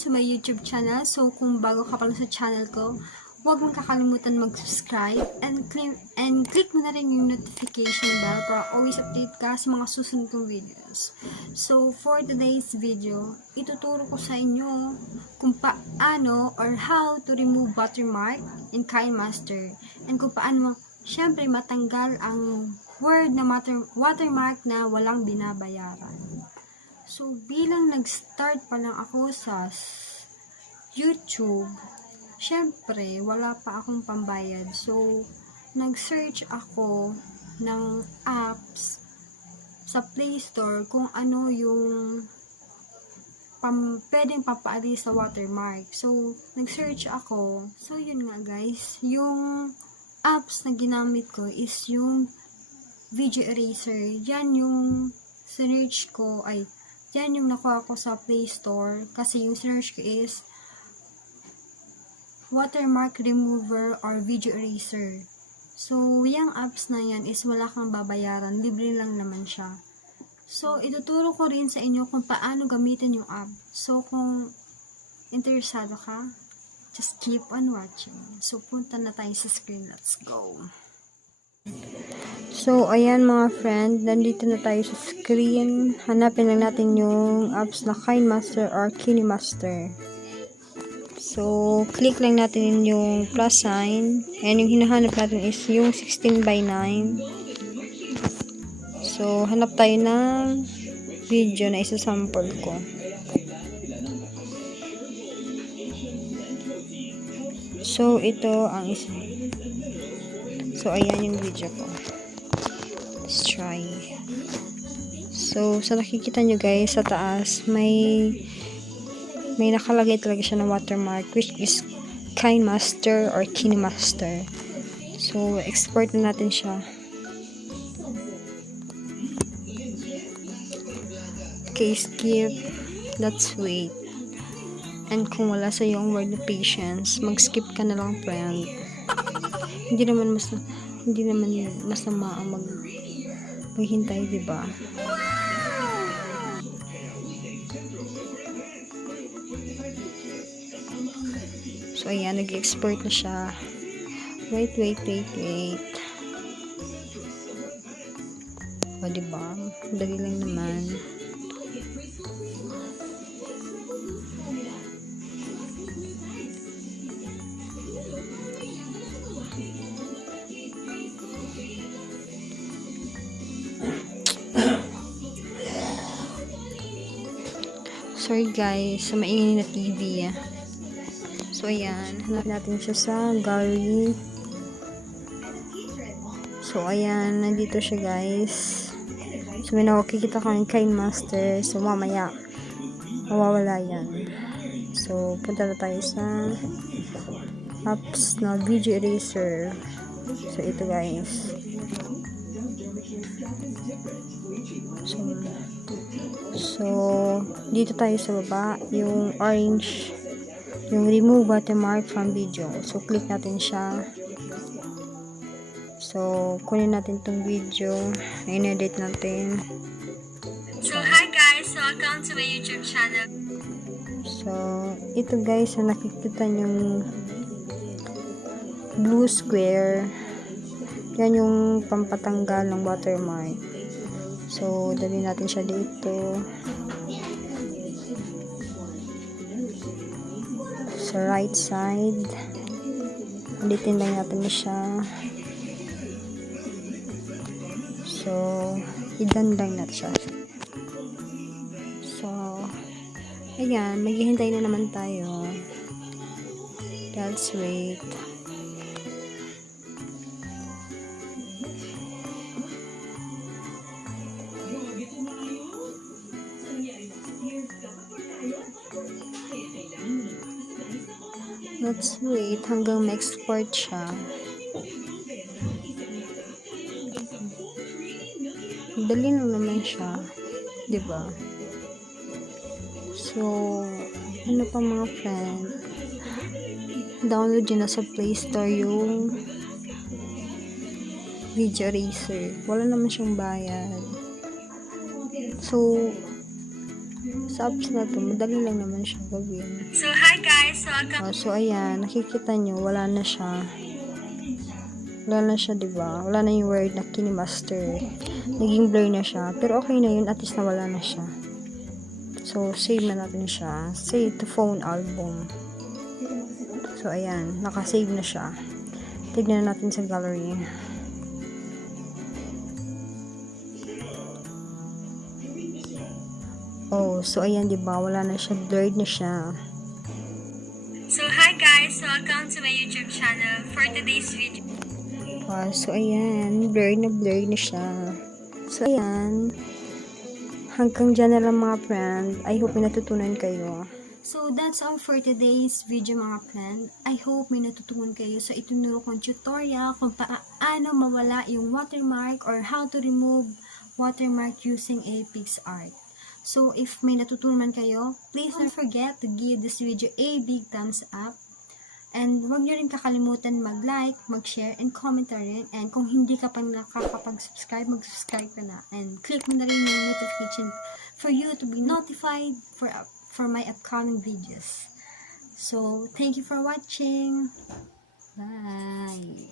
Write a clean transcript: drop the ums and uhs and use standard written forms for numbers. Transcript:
to my YouTube channel. So, kung bago ka pa lang sa channel ko, huwag mong kakalimutan mag-subscribe and click mo na rin yung notification bell para always update ka sa mga susunod kong videos. So, for today's video, ituturo ko sa inyo kung paano or how to remove watermark in KineMaster and kung paano syempre matanggal ang word na watermark na walang binabayaran. So, bilang nag-start pa lang ako sa YouTube, syempre, wala pa akong pambayad. So, nag-search ako ng apps sa Play Store kung ano yung pwedeng papaalis sa watermark. So, nag-search ako. So, yun nga guys, yung apps na ginamit ko is yung video eraser. Yan yung search ko, yan yung nakuha ko sa Play Store kasi yung search ko is watermark remover or video eraser. So, yung apps na yan is wala kang babayaran, libre lang naman siya. So, ituturo ko rin sa inyo kung paano gamitin yung app. So, kung interesado ka, just keep on watching. So, punta na tayo sa screen. Let's go! So, ayan mga friend, nandito na tayo sa screen. Hanapin lang natin yung apps na KineMaster or Kinemaster. So, click lang natin yung plus sign. And yung hinahanap natin is yung 16:9. So, hanap tayo ng video na isa-sample ko. So, ito ang isa. So, ayan yung video ko. Let's try. So, sa nakikita nyo guys, sa taas, may nakalagay talaga siya na watermark, which is KineMaster or Kinemaster. So, export na natin siya. Okay, skip. Let's wait. And kung wala sa yung word na patience, mag-skip ka na lang, friend. Hindi naman masama ang maghintay, diba? So, ayan, nag-export na siya. Wait. O, diba? Dali lang naman. Sorry guys, sa maingay na TV. So, ayan. Hanap natin siya sa gallery. So, ayan. Nandito siya guys. So, may nakikita kang KineMaster. So, mamaya mawawala yan. So, punta na tayo sa apps na video eraser. So, ito guys. So, dito tayo sa baba, yung orange, yung remove watermark from video. So, click natin siya. So, kunin natin tong video, in-edit natin. So, hi guys! Welcome to my YouTube channel. So, ito guys, na nakikita yung blue square. Yan yung pampatanggal ng watermark. So, dali natin siya dito. Sa right side. Ulitin lang natin siya. So, i-done lang natin siya. So, ayan. Maghihintay na naman tayo. Let's wait. Let's wait hanggang ma-export siya. Dali lang naman siya. Diba? So, ano pa mga friend? Download yun na sa Play Store yung video eraser. Wala naman siyang bayad. So, Sa apps na to, madali lang naman siya gawin. So, hi guys! So, ayan, nakikita nyo, wala na siya. Wala na siya, diba? Wala na yung word na Kinemaster. Naging blur na siya. Pero okay na yun, at least nawala na siya. So, save na natin siya. Save to phone album. So, ayan, nakasave na siya. Tignan natin sa gallery. Oh, so ayan, diba? Wala na siya. Blurred na siya. So, hi guys! Welcome to my YouTube channel for today's video. So, ayan. Blurred na siya. So, ayan. Hanggang dyan na lang mga friend. I hope may natutunan kayo. So, that's all for today's video mga friend. I hope may natutunan kayo sa itinuro kong tutorial kung paano mawala yung watermark or how to remove watermark using a PixArt. So, if may natutunan kayo, please don't forget to give this video a big thumbs up. And huwag nyo rin kakalimutan mag-like, mag-share, and comment na rin. And kung hindi ka pa nakakapag-subscribe, mag-subscribe ka na. And click mo na rin yung notification for you to be notified for my upcoming videos. So, thank you for watching. Bye!